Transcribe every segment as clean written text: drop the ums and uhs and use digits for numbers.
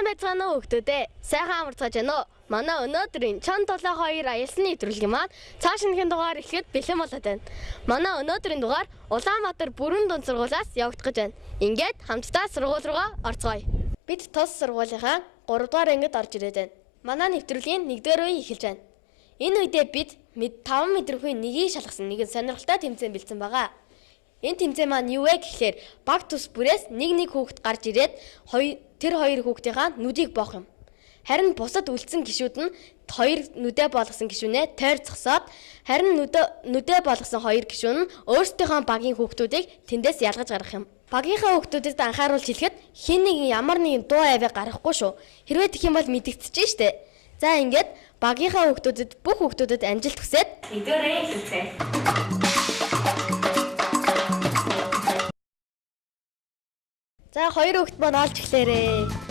Сайн байцгаана уу хүүхдүүдээ. Сайхан амарцгааж байна уу? Манай өнөөдрийн Чон 72 аялсны нэвтрүүлгийн маань цааш нэгэн дугаар эхлэхэд бэлэн болоод байна. Манай өнөөдрийн дугаар Улаанбаатар бүрэн дунд сургуулиас явагдах гэж байна. Ингээд хамтдаа сургууль руугаа орцгоё. Бид тус сургуулийнхаа 3 дугаар ангид орж ирээд байна. Манай нэвтрүүлгийн 1-р үеийн эхэлж байна. Энэ үедээ бид 5 мэдрэмхүйн нэгийг шалгасан нэгэн сонирхолтой тэмцээн бэлдсэн байгаа. Энэ тэмцээн маань юу вэ гэхлээр баг тус бүрээс нэг хүүхэд гарч ирээд тэр хоёр хүүхдийнхаа нүдийг боох юм. Харин бусад үлдсэн гишүүд нь хоёр нүдэ болгосон гишүүнээ тойр зогсоод харин нүдэ болгосон хоёр гишүүн нь өөрсдийнхөө багийн хүүхдүүдийг тэндээс ялгаж гаргах юм. Багийнхаа хүүхдүүдэд анхааруулж хэлэхэд хин нэг ямар нэгэн дуу аваа гаргахгүй шүү. Хэрвээ тэгэх юм бол мэдэгдэж штэ. За ингээд багийнхаа хүүхдүүдэд бүх хүүхдүүдэд амжилт хүсээд нэгдүгээр хэлцээ. За хоёр хүүхэд маань олж эхлээрээ.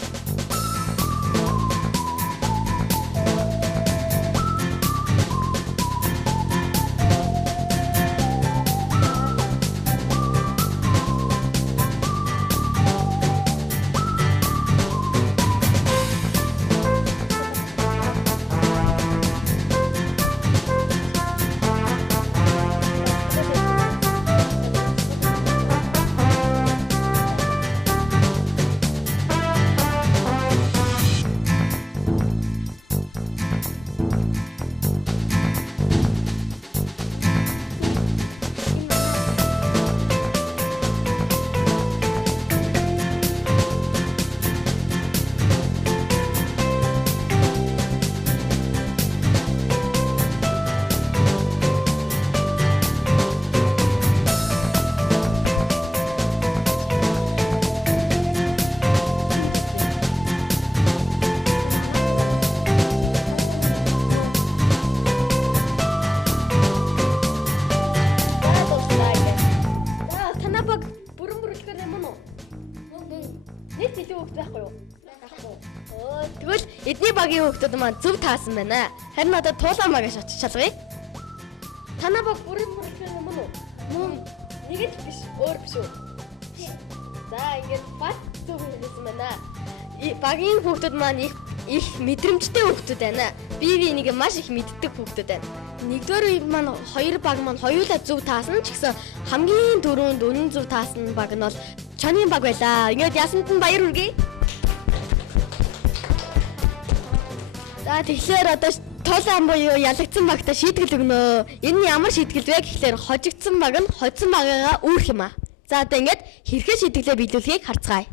Тэгвэл эдний багийн хүүхдүүд маань зөв таасан байна. Харин одоо туулаа магаш очиж шалгая. Танаа баг бүрэн юм уу? Мөн нэгэж биш, өөр биш үү? За ингээд баг зөв хэлсэн байна. Багийн хүүхдүүд маань их мэдрэмжтэй хүүхдүүд байна. Бие биенийг маш их мэддэг хүүхдүүд байна. Нэгдүгээр үе маань хоёр баг маань хоёулаа зөв таасан ч гэсэн хамгийн дөрөнд үнэн зөв таасан баг нь бол Чоны баг байлаа. Ингээд ясанд нь баяр хүргэе. За тэгэхээр одоо тоолон буюу ялагдсан багтаа шийтгэл өгнө. Энэ нь ямар шийтгэл вэ гэхлээр хожигдсан баг нь хоцсон багыгаа үүрх юм аа. За одоо ингээд хэрхэн шийтгэлээ биелүүлэхийг харцгаая.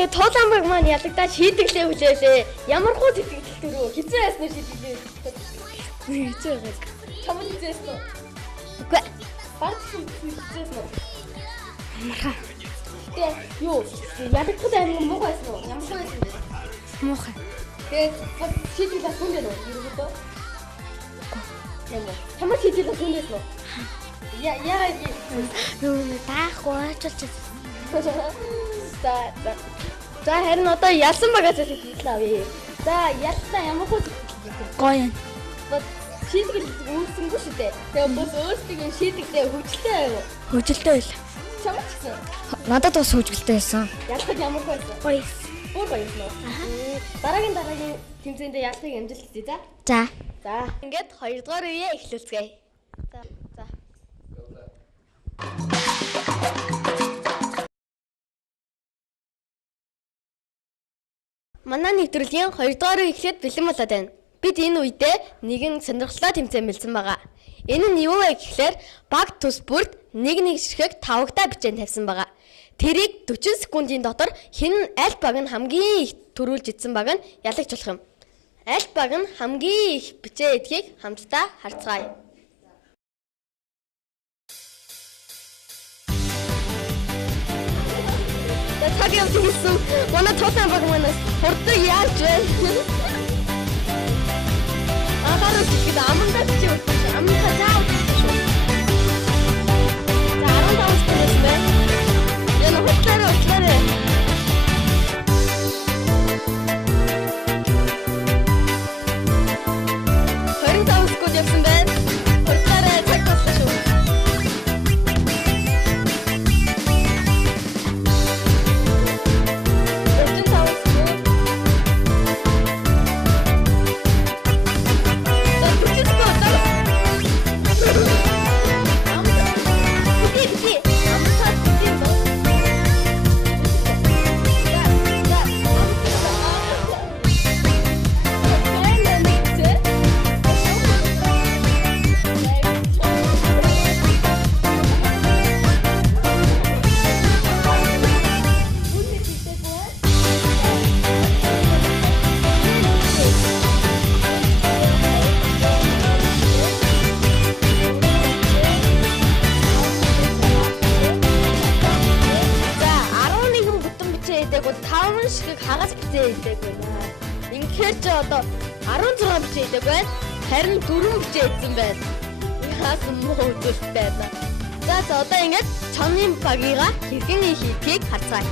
Ингээд туулан баг маань ялагдаад шийдэглээ хүлээлээ. Ямар хуу сэтгэл төрөө хэзээ яснаар шийдэглээ. Хэзээ яг. Чамд хэзээс нөө. Үгүй. Баг хэзээс нөө. Амарха. Тэ юу? Ялагдах амин муу байсан уу? Ямар хуу байсан бэ? Муухай. Тэгээд шийдэглээ хүндээ нөө. Юу вэ? Ямар? Чамд шийдэглээ хүндээс нөө. Яа юу таахгүй очилж. За харин одоо ялсан багаас шийдэл авъя. За ялсан ямар хөө гоё юм. Шийдэл үүсэнгүй шүү дээ. Тэгээ бос өөрсдийн шийдэлдээ хөвжөлтэй байв. Хөвжөлтэй байл. Чамд ч гэсэн. Надад бас хөвжөлтэй байсан. Ялсан ямар хөө байсан? Гоё. Бүр гоё юм уу? Дараагийн тэмцээндээ ялсыг амжилт хүсье за. За. За ингээд 2 дугаар үеэ эхлүүлцгээе. За. Манай нэвтрүүлгийн 2 дугаар үе эхлээд бэлэн болоод байна. Бид энэ үедээ нэгэн сонирхолтой тэмцээн бэлдсэн байгаа. Энэ нь юу вэ гэхлээр баг тус бүрд нэг ширхэг тавгадаа бичээд тавьсан байгаа. Тэрийг 40 секундын дотор хэн аль баг нь хамгийн их төрүүлж идсэн баг нь ялагч болох юм. Аль баг нь хамгийн их бичээ идэхийг хамтдаа харцгаая. цагийн явдаг гэсэн. Манай тулаан баг манаас хурдаг яаж вэ? Ахаараа ихэд амандаа чи өгч амандаа заа өгч шүү. За 15 студент байна. Яна хутлаараа утлаарай. 25 секунд явсан байна. Хутлаарай цаг болсон шүү. Хагас бичээ хийдэг байна. Инхээр ч одоо 16 бичээ хийдэг байна. Харин 4 бичээ хийсэн байна. Яасан муу үзүүлэлт байна. За одоо ингэж чоны багыгаа хэрхэн хийхийг харцгаая.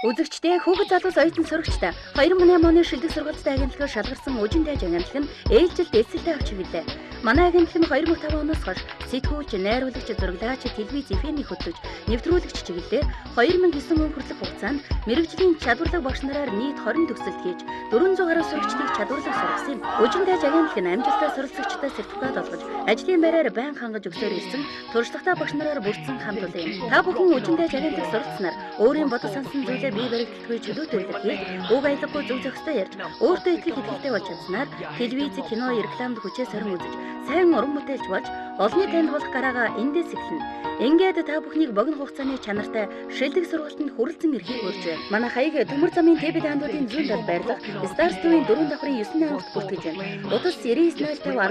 Үзэгчдээ хүүхэд залуус оюутан сурагчтай 2008 оны шилдэг сургалтын агентлагаар шалгарсан Үжин дайж агентлаг нь ээлжилт эсэлтэй авч хэвлээ. Манай агентлаг нь 2005 оноос хойш сэтгүүлч, найруулагч, зураглаач, телевиз, эфэний хөтлөгч, нэвтрүүлэгч чиглэлээр 2009 он хүртэлх хугацаанд мэрэгжлийн чадварлаг багш нараар нийт 20 төгсөлт хийж 400 гаруй сурагчдыг чадварлаг сургасан юм. Үжин дайж агентлаг нь амжилттай суралцагчдаа сертификат олгож, ажлын байраар байнга хангаж өгсөөр ирсэн туршлагатай багш нараар бүрдсэн хамт олон юм. Та бүхэн Үжин дайж агентлаг суралцсанаар өөрийн бодол сансан зүйлээр бие баригдалтгүй чөлөөтэй илэрхийлж, уг аялалгүй зөв зохистой ярьж, өөртөө итгэх итгэлтэй болж чадсанаар телевиз, кино, рекламд хүчээ сорин үзэж, сайн уран бүтээлч болж, олонний танд болох гараагаа эндээс эхэлнэ. Ингээд та бүхнийг богино хугацааны чанартай шилдэг сургалтанд хүрэлцэн ирэхийг урьж байна. Манай хаяг төмөр замын ТV даандуудын зүүн талд байрлах Star Studio-ийн 4 давхрын 9 ангид бүртгэж байна. Утас 99051022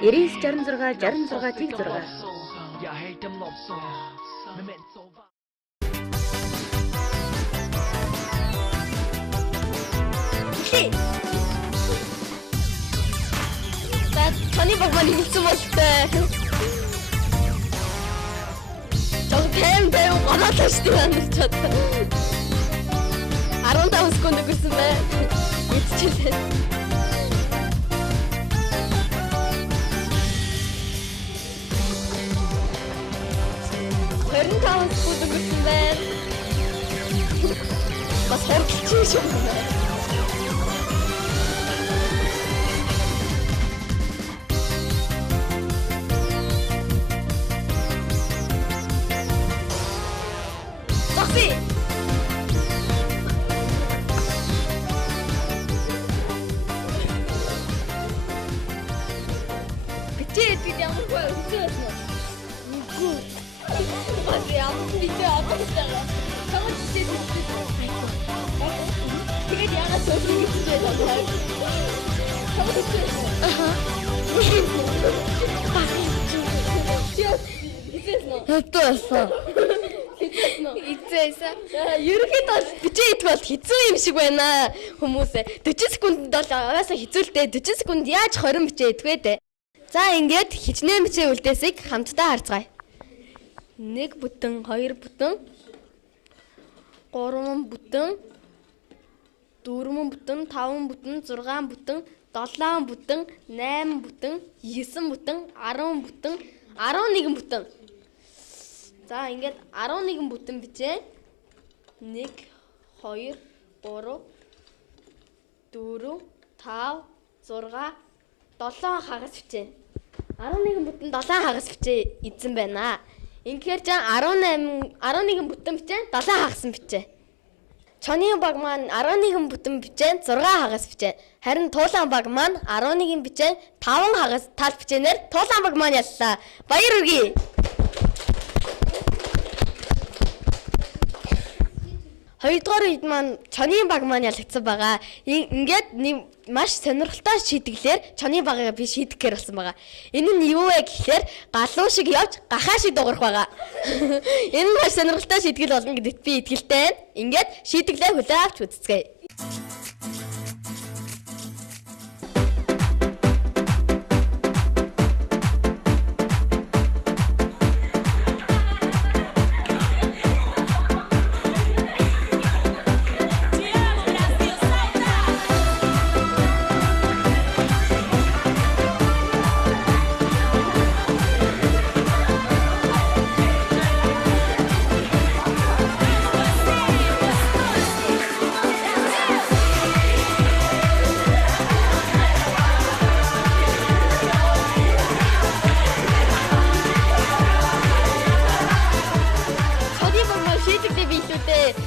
9966 66 Тэг 6. Таны баг маань хэлсэн болтой. Жог тэм гараалаа шүү дээ амьд чадсан. 15 секунд өнгөрсөн байна. Эцчихлээ. Хөрөнгө секунд өнгөрсөн байна. Бас хөргөлчих шүү дээ. Ерөнхийдөө бичээ идэх бол хэцүү юм шиг байна хүмүүсээ. 40 секундэд бол аваасаа хэцүүлтэй 40 секунд яаж 20 бичээ идэх вэ дээ. За ингээд хичнээн бичээ үлдээсийг хамтдаа харцгаая. 1 бүтэн, 2 бүтэн, 3 бүтэн, 4 бүтэн, 5 бүтэн, 6 бүтэн, 7 бүтэн, 8 бүтэн, 9 бүтэн, 10 бүтэн, 11 бүтэн. За ингээд 11 бүтэн бичээ. 1 2 3 4 5 6 7 хагас бичээ. 11 бүтэн 7 хагас бичээ эзэн байна. Инхээр жан 11 бүтэн бичээ 7 хагасан бичээ. Чоны баг маань 11 бүтэн бичээ 6 хагас бичээ. Харин туулан баг маань 11 бичээ 5 хагас тал бичээнээр туулан баг маань яллаа. Баяр хүргэе. Хоёрдугаар үед маань чонын баг маань ялагдсан байгаа. Ингээд маш сонирхолтой шийдэглээр чонын багыг би шийдэх гээр болсон байгаа. Энэ нь юу вэ гэхээр галуу шиг явж гахаа шиг дуурах байгаа. Энэ нь маш сонирхолтой шийдгэл болно гэдэгт би итгэлтэй байна. Ингээд шийдэглээ хүлээн авч үзцгээе.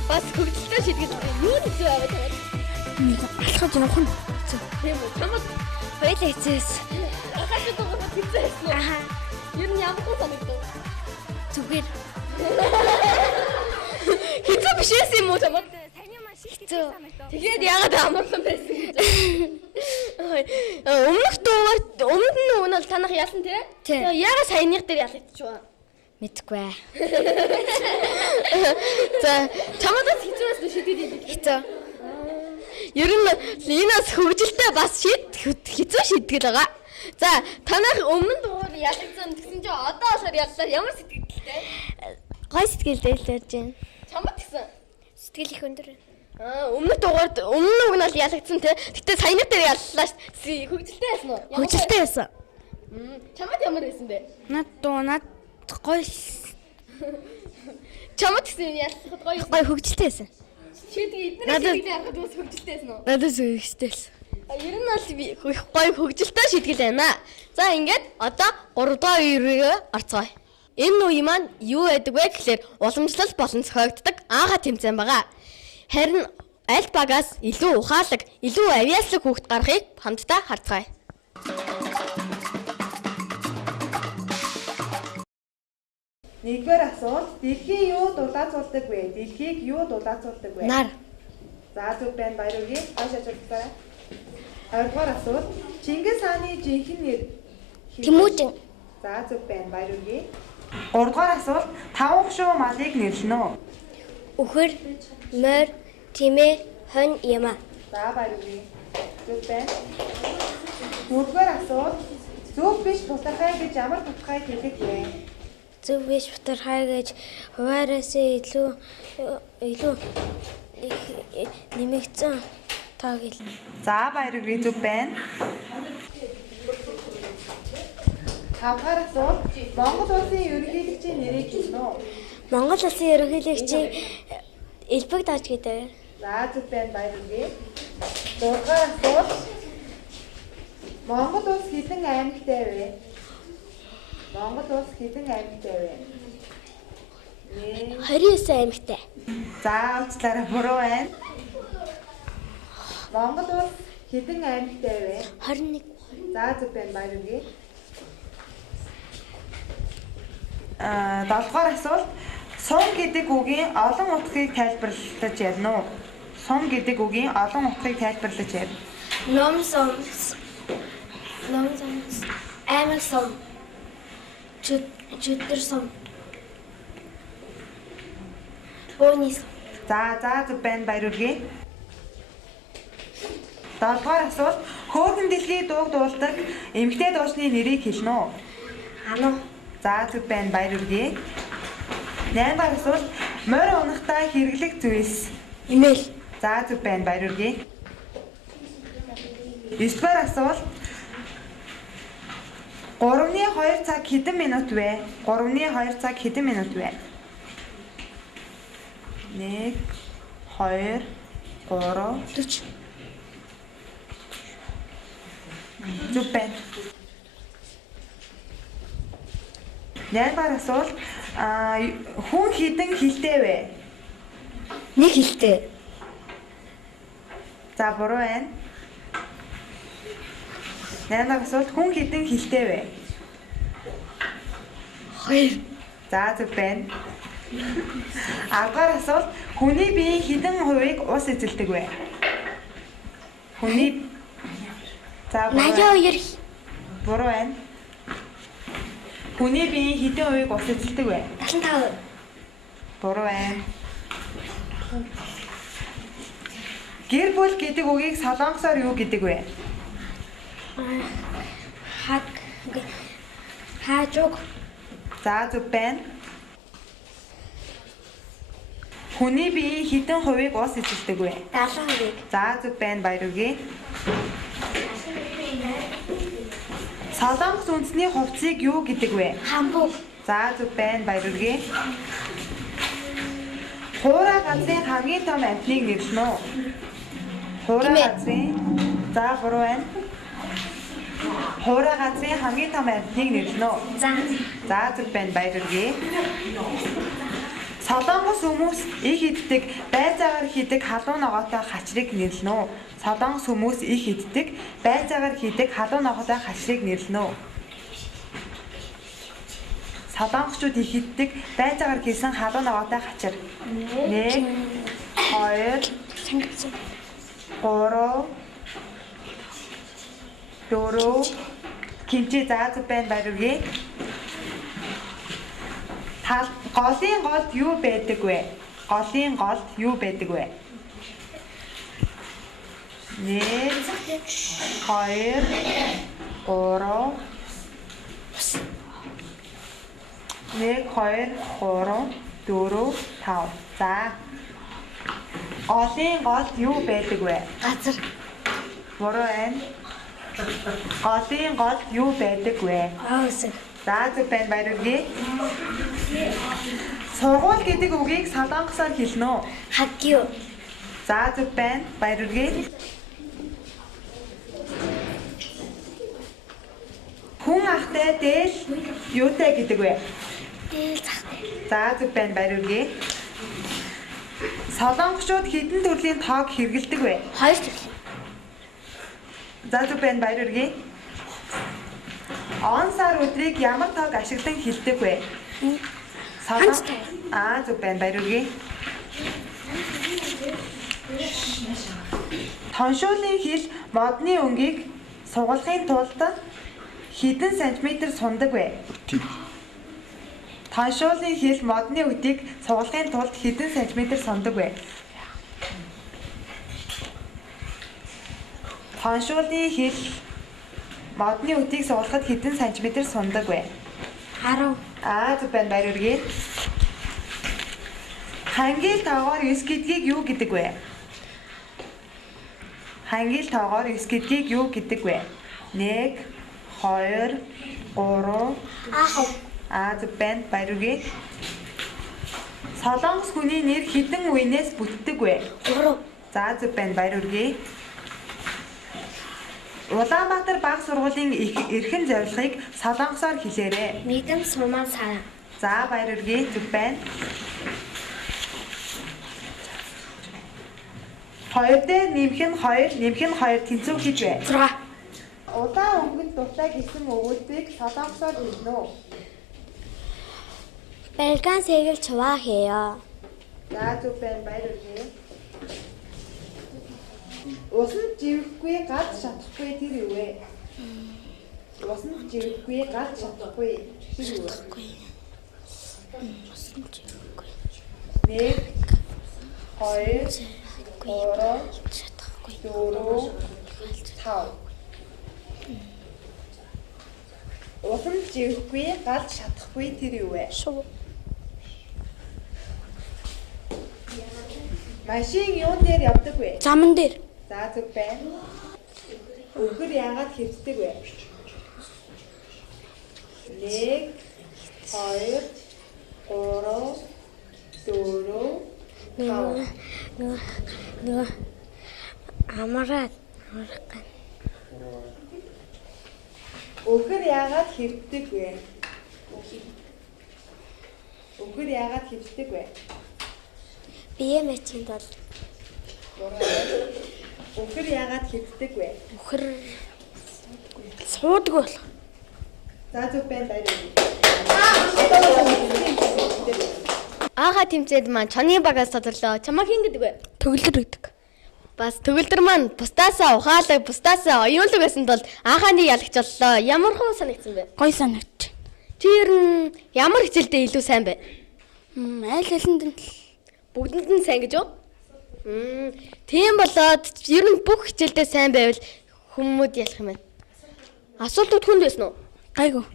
Бас хөгжөлтэй шийдгээд юу гэж яваад байна? Алхаж явах нь. Тийм үү? Чамд Хоёлаа хэцээс. ахаж дуурах хэцээсэн үү? Аха. Ер нь ямар хөө санагдав? Зүгээр. Хэцүү биш юм уу чамд? Таны маш хэцүү санагдав. Тэгээд яагаад амарлан байсан гэж. Өмнөх нь бол танах ялсан тий? Тэгээд яагаад саяных дээр ялагдчихв? Мэдгүй. За, чамд хэцүүс шийдээд идэв. Хэцүү. Ер нь энэс хөгжилтэй бас хэцүү шийдгэл байгаа. За, танах өмнө нь дугаар ялагдсан гэсэн чинь одоо болохоор яллаа ямар сэтгэлтэй? Гой сэтгэлтэй л байж байна. Чамд гэсэн. Сэтгэл их өндөр. Өмнөх дугаард өмнө нь бол ялагдсан те. Гэтэ саяны дээр яллаа ш. Хөгжилтэй байсан уу? Хөгжилтэй байсан. Чамд ямар байсан бэ? Над гой Чамд гэсэн яллахад гоё. гой хөгжилтэй байсан. Шийдээ эдгээр шийдээ харахад бас хөгжилтэй байсан уу? Надад хөгжилтэй байсан. Ер нь бол гоё хөгжилтэй шийдгэл байна. За ингээд одоо 3 дахь үеийг орцгоё. Энэ үе маань юу байдаг вэ гэхээр уламжлал болон зохиогддог ааха тэмцээн байгаа. Харин аль багаас илүү ухаалаг, илүү авьяаслаг хүүхэд гарахыг хамтдаа харцгаая. Нэгдүгээр асуулт, дэлхий юу дулаацуулдаг вэ? Дэлхийг юу дулаацуулдаг вэ? Нар. За зүг байна, баяр үргээ. Хойш ажигласарай. Хоёрдугаар асуулт, Чингис хааны жинхэнэ нэр? Тэмүүжин. За зүг байна, баяр үргээ. Гуравдугаар асуулт, таван хушуу малыг нэрлэнэ үү? Үхэр, морь, тимээ, хонь, яма. За баяр үргээ. Зүг байна. Дөрөвдүгээр асуулт, зөв биш тусархай гэж ямар тусархайг хэлэх вэ? Зөв биш бутархай гэж хуваараас илүү нэмэгдсэн таг хэлнэ. За баяр үргээ, зүг байна. Тавдугаар асуулт, Монгол улсын ерөнхийлөгчийн нэрийг хэлнэ үү? Монгол улсын ерөнхийлөгчийн элбэг дааж гэдэг. За зүг байна, баяр үргээ. Дөрөвдүгээр асуулт, Монгол улс хэдэн аймагтай вэ? Монгол улс хэдэн аймагтай вэ? 29 аймагтай. За уучлаарай, буруу байна. Монгол улс хэдэн аймагтай вэ? 21. За зүг байна, баяр үргээ. 7-дугаар асуулт, сум гэдэг үгийн олон утгыг тайлбарлаж ярина уу? Сум гэдэг үгийн олон утгыг тайлбарлаж ярина. Ном сум. Аймаг сум. Чөтгөр сум. Бууны сум. За зүг байна, баяр үргээ. 7-дугаар асуулт, хөөрхөн дэлхий дууг дуулдаг эмэгтэй дуучны нэрийг хэлнэ үү? Ануу. За зүг байна, баяр үргээ. 8-дугаар асуулт, морь унахтаа хэрэглэх зүйлс. Имэйл. За зүг байна, баяр үргээ. 9-дугаар асуулт, 3-2 цаг хэдэн минут вэ? 3-2 цаг хэдэн минут вэ? 1 2 3 40. зүг байна. 8-дугаар асуулт, хүн хэдэн хилтэй вэ? Нэг хилтэй. За буруу байна. 8-дугаар асуулт, хүн хэдэн хилтэй вэ? 2. За зүг байна. Авгаар асуулт хүний биеийн хэдэн хувийг ус эзэлдэг вэ? Хүний За 82 буруу байна. Хүний биеийн хэдэн хувийг ус эзэлдэг вэ? 75 Буруу байна. Гэр бүл гэдэг үгийг солонгосоор юу гэдэг вэ? хаажуг За зөв байна. Хүний биеийн хэдэн хувийг ус эзэлдэг вэ? 70%. За зөв байна, баяр хүргэе. Солонгос үндэсний хувцсыг юу гэдэг вэ? Хамбог. За зөв байна, баяр хүргэе. Хуурай газрын хамгийн том амьтныг нэрлэнэ үү? Хуурай газрын За буруу байна. Хуурай газрын хамгийн том амьтныг нэрлэнэ үү? За зөв байна, баяр хүргэе. Солонгос хүмүүс их иддэг, байцаагаар хийдэг халуун ногоотой хачрыг нэрлэнэ үү? Солонгос хүмүүс их иддэг, байцаагаар хийдэг халуун ногоотой хачрыг нэрлэнэ үү? Солонгосчууд их иддэг, байцаагаар хийсэн халуун ногоотой хачир. 1 2 3 4 Кимчи за зөв байна, баяр хүргэе. Голын голд юу байдаг вэ? Голын голд юу байдаг вэ? 1 2 3 1 2 3 4 5 За. Голын голд юу байдаг вэ? Газар. Буруу байна. Голын голд юу байдаг вэ? Аусаг. За зөв байна, баяр хүргэе. Сургууль гэдэг үгийг солонгосоор хэлнэ үү? Хагиу. За зөв байна, баяр хүргэе. Хүн ахтай дээл юутай гэдэг вэ? Дээл захтай. За зөв байна, баяр хүргэе. Солонгосчууд хэдэн төрлийн тоог хэрэглэдэг вэ? 2 төрлийн. За зөв байна, баяр хүргэе. Он сар өдрийг ямар тоог ашиглан хэлдэг вэ? Ханц тоо. Зөв байна, баяр хүргэе. Тоншуулын хил модны өнгийг сугалахын тулд хэдэн сантиметр сундаг вэ? Тоншуулын хил модны өдийг сугалахын тулд хэдэн сантиметр сундаг вэ? Тоншуулын хил модны өдийг сугалахад хэдэн сантиметр сундаг вэ? 10. Зөв байна, баяр хүргэе. Хангил тоогоор 9 гэдгийг юу гэдэг вэ? Хангил тоогоор 9 гэдгийг юу гэдэг вэ? 1 2 3 Зөв байна, баяр хүргэе. Солонгос хүний нэр хэдэн үенээс бүтдэг вэ? 3. За зөв байна, баяр хүргэе. Улаанбаатар баг сургуулийн эрхэм зорилгыг солонгосоор хэлээрэй. Мэдэн сумаа сараа. За баяр хүргэе, зөв байна. 2 дээр нэмэх нь 2 тэнцүү хийж бай. 6. Улаан өнгөнд дуртай гэсэн өгүүлбэрийг солонгосоор хэлнэ үү? Балкан сэтэл чуваа 해요. За зөв байна, баяр хүргэе. Усанд живэхгүй галж чадахгүй тэр юу вэ? Усанд живэхгүй галж чадахгүй тэр юу вэ? Усанд живэхгүй. 1 2 3 чадахгүй. 4 5 Усанд живэхгүй галж чадахгүй тэр юу вэ? Шуу. Машин юун дээр явдаг вэ? Заман дээр. За зөв байна. Өгөр яагаад хэвсдэг вэ? 1 2 3 4 Нөгөө амараад гань. Өгөр яагаад хэвсдэг вэ? Өгөр яагаад хэвсдэг вэ? Бие мэчинд бол Өгөр яагаад хэвсдэг вэ? өхөр суудаг бол. За зөв байна, баяр. Ааха тэмцээд маань чоны багаас тодорлоо. Чамаа хин гэдэг вэ? Төгөлдөр гэдэг. Бас төгөлдөр маань бусдаасаа ухаалаг, бусдаасаа оюулаг байсан тул аахаа нэг ялагч боллоо. Ямар хөө санагдсан бэ? Гой санагч. Чи ер нь ямар хичээлдээ илүү сайн бэ? Айл алинд л Бүгдэнд нь сайн гэж юу? Тийм болоод ер нь бүх хичээлдээ сайн байвал хүмүүд ялах юм байна. Асуултууд хүнд байсан уу? гайгүй.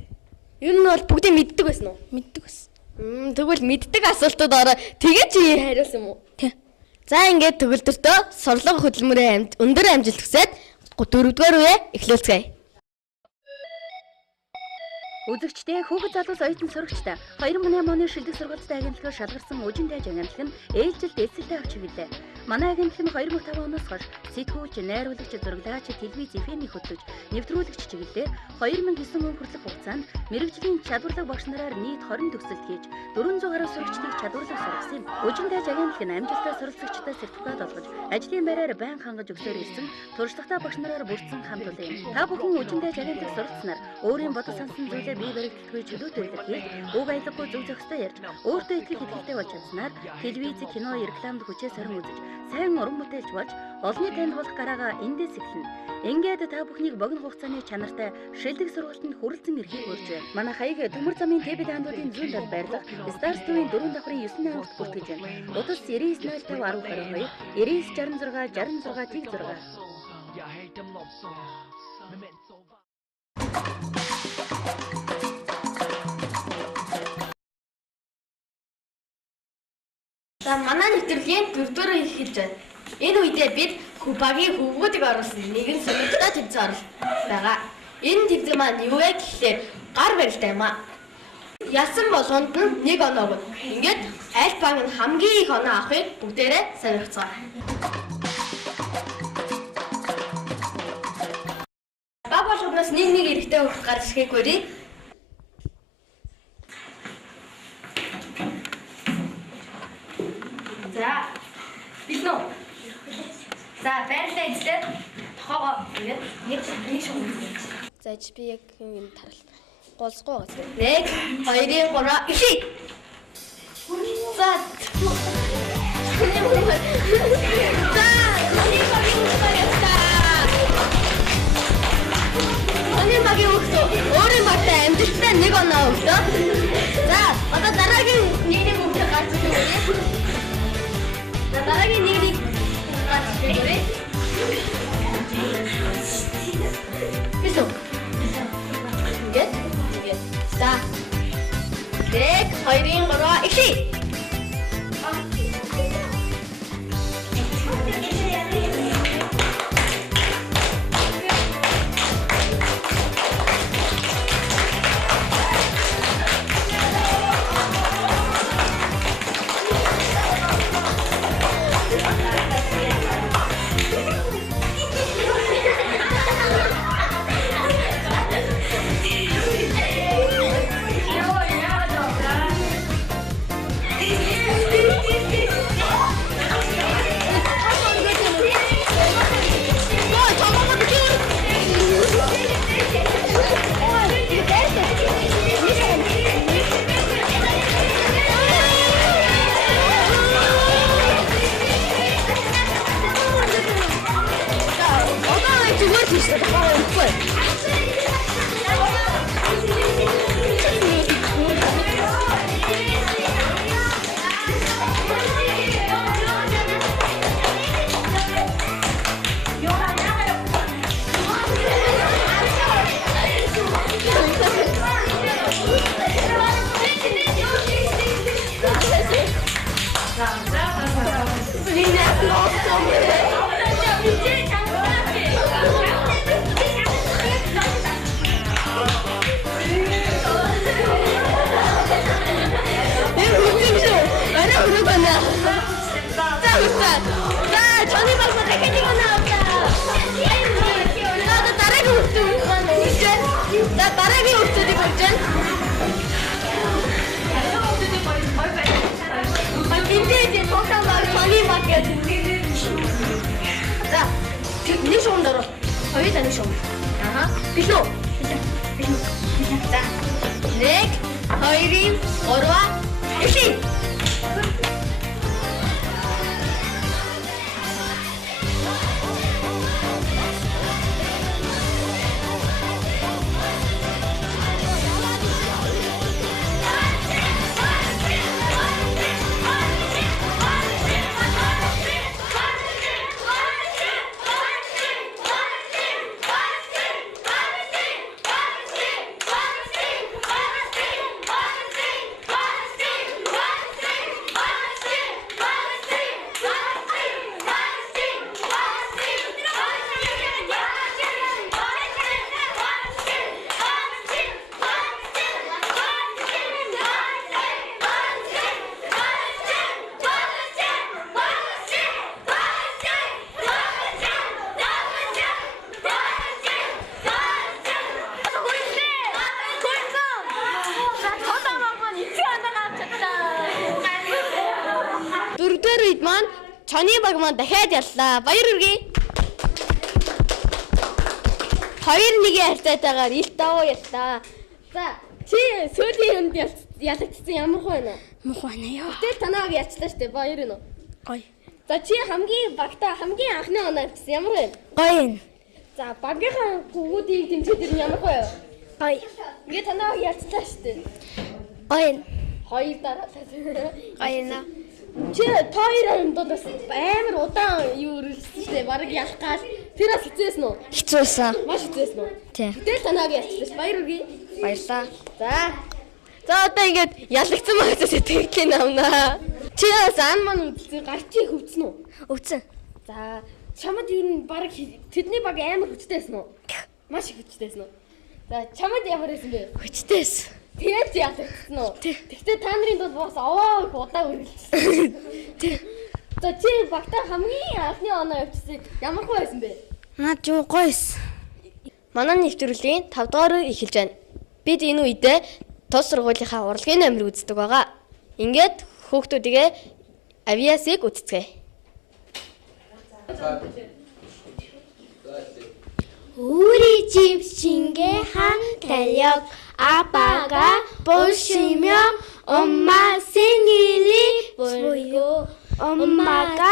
Ер нь бол бүгдийг мэддэг байсан уу? Мэддэг бас. Тэгвэл мэддэг асуултууд ороо тэгээ чи хариулсан юм уу? Тий. За ингээд төгөлдөртөө сурлага хөдөлмөрийн өндөр амжилт хүсээд 4-р үе эхлүүлцгээе. Үзэгчдээ хүүхэд залуус оюутан сурагчтай 2008 оны шилдэг сургалтын агентлагаар шалгарсан Үжин дайж агентлаг нь ээлжилд эсэлтэй авч хэвлээ. Манай агентлаг нь 2005 оноос хойш сэтгүүлч, найруулагч, зураглаач, телевиз, FM-ийг хөтлөж, нэвтрүүлэгч чиглэлээр 2009 он хүртэлх хугацаанд мэрэгжлийн чадварлаг багш нараар нийт 20 төгсөлт хийж 400 гаруй сурагчдыг чадварлаг сургасан. Үжин дайж агентлаг нь амжилттай суралцагчдаа сертификат олгож, ажлын байраар байнга хангаж өгсөөр ирсэн туршлагатай багш нараар бүрдсэн хамт олон юм. Та бүхэн Үжин дайж агентлаг суралцсанаар өөрийн бодож сансан зүйлээ бие баригдалтгүй чөлөөтэй илэрхийлж, уг аялалгүй зөв зохистой ярьж, өөртөө итгэх ихтэй болж чадсанаар телевиз, кино, рекламд хүчээ сорин үзэж, сайн уран бүтээлч болж, олонний танд болох гараагаа эндээс эхэлнэ. Ингээд та бүхнийг богино хугацааны чанартай шилдэг сургалтанд хүрэлцэн ирэхийг урьж байна. Манай хаяг төмөр замын ТV даандуудын зүүн талд байрлах Stars TV-ийн 4 давхрын 9 ангилт бүртгэж байна. Утас 9905 1022 9966 За манай нэвтрүүлгийн 4-р үе эхэлж байна. Энэ үедээ бид багийн хөвгүүдийг оруулсан нэгэн сонирхолтой тэмцээн орол байгаа. Энэ тэмцээн маань юу вэ гэхлээр гар барилтай юм аа. Ялсан болгонд нь 1 оноо өгнө. Ингээд аль баг нь хамгийн их оноо авахыг бүгдээрээ сонирхцгаа. Баг болгоноос нэг эрэхтэй хөх гарч ирэхийг хүрээ. За, биднөө. За, байрлаа эзлээд тохоогоо ингээд нэг шугам. За, би яг юм тарал. Голсгоо байгаа. 1 2 3 ихий. За. Оны магийн өгтөө. Өөрийн багтаа амжилттай 1 оноо өгтөө. За, одоо дараагийн нэг өгтөө гарч ирээ. За, дараагийн нэг гарч ирээ. Бисо. Ингээд. За. 1 2 3 ихий. За, нэг шугам дөрөв. Хоёр тань шугам. Аха. Бишнөө. За. 1 2 3 ихий. Шоны баг маань дахиад яллаа. Баяр хүргэе. 2-1 харьцаатайгаар илт давуу яллаа. За, чи сүүлийн хүнд ялагдсан ямар хөө байна? Муухай байна ёо. Тэгэл танааг ялцлаа штэ. Баяр нь. Гоё. За, чи хамгийн багтаа хамгийн анхны оноо авчихсан ямар вэ? Гоё юм. За, багийнхаа гүгүүдийг дэмжиж ирнэ ямар хөө? Гоё. Ингээ танааг ялцлаа штэ. Гоё. Хоёр дараа. Гоё наа. Чи тоёрын донд бас амар удаан юу өрүүлсэн штэ. Бараг ялах гал. Тэр бас хэцээсэн үү? Хэцүүсэн. Маш хэцээсэн үү? Тий. Тэгэл танааг ялцлаа. Баяр хүргэе. Баярлаа. За одоо ингээд ялагдсан байгаа сэтгэлийн авнаа. Чи сан маань үзсэн гарчиг хөвцөн үү? Өвцөн. За чамд юу н баг тэдний баг амар хүчтэйсэн үү? Маш их хүчтэйсэн үү? За чамд ямар байсан бэ? Хүчтэйс. Тэгээд ялагдсан уу? Тэгтээ та нарын дунд бас овоо их удаа үргэлжлсэн. За чи багтаа хамгийн анхны оноо явуулсан ямар хөө байсан бэ? Наад юу гойс. Манай нэвтрүүлгийн 5 дугаар эхэлж байна. Бид энэ үедээ тус сургуулийнхаа урлагийн номерыг үздэг байгаа. Ингээд хүүхдүүдгээ авиасыг үзцгээе. 우리 집 신기한 달력 아빠가 보시며 엄마 생일이 보이고 엄마가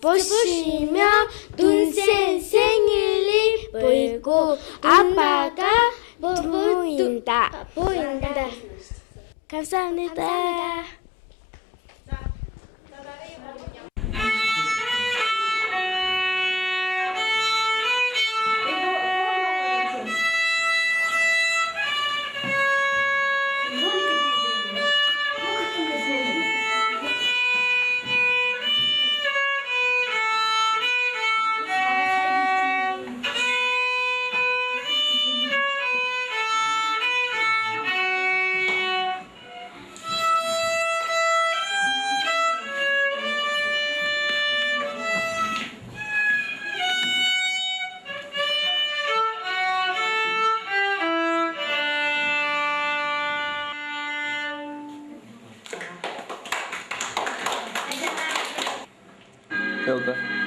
보시며 동생 생일이 보이고 아빠가 보인다. 감사합니다. Yoga.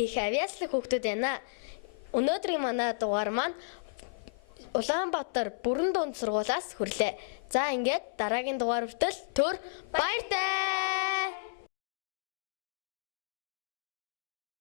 Их авиаслаг хүүхдүүд байна. Өнөөдрийн манай дугаар маань Улаанбаатар бүрэн дунд сургуулиас хүрлээ. За ингээд дараагийн дугаар хүртэл төр баяртай.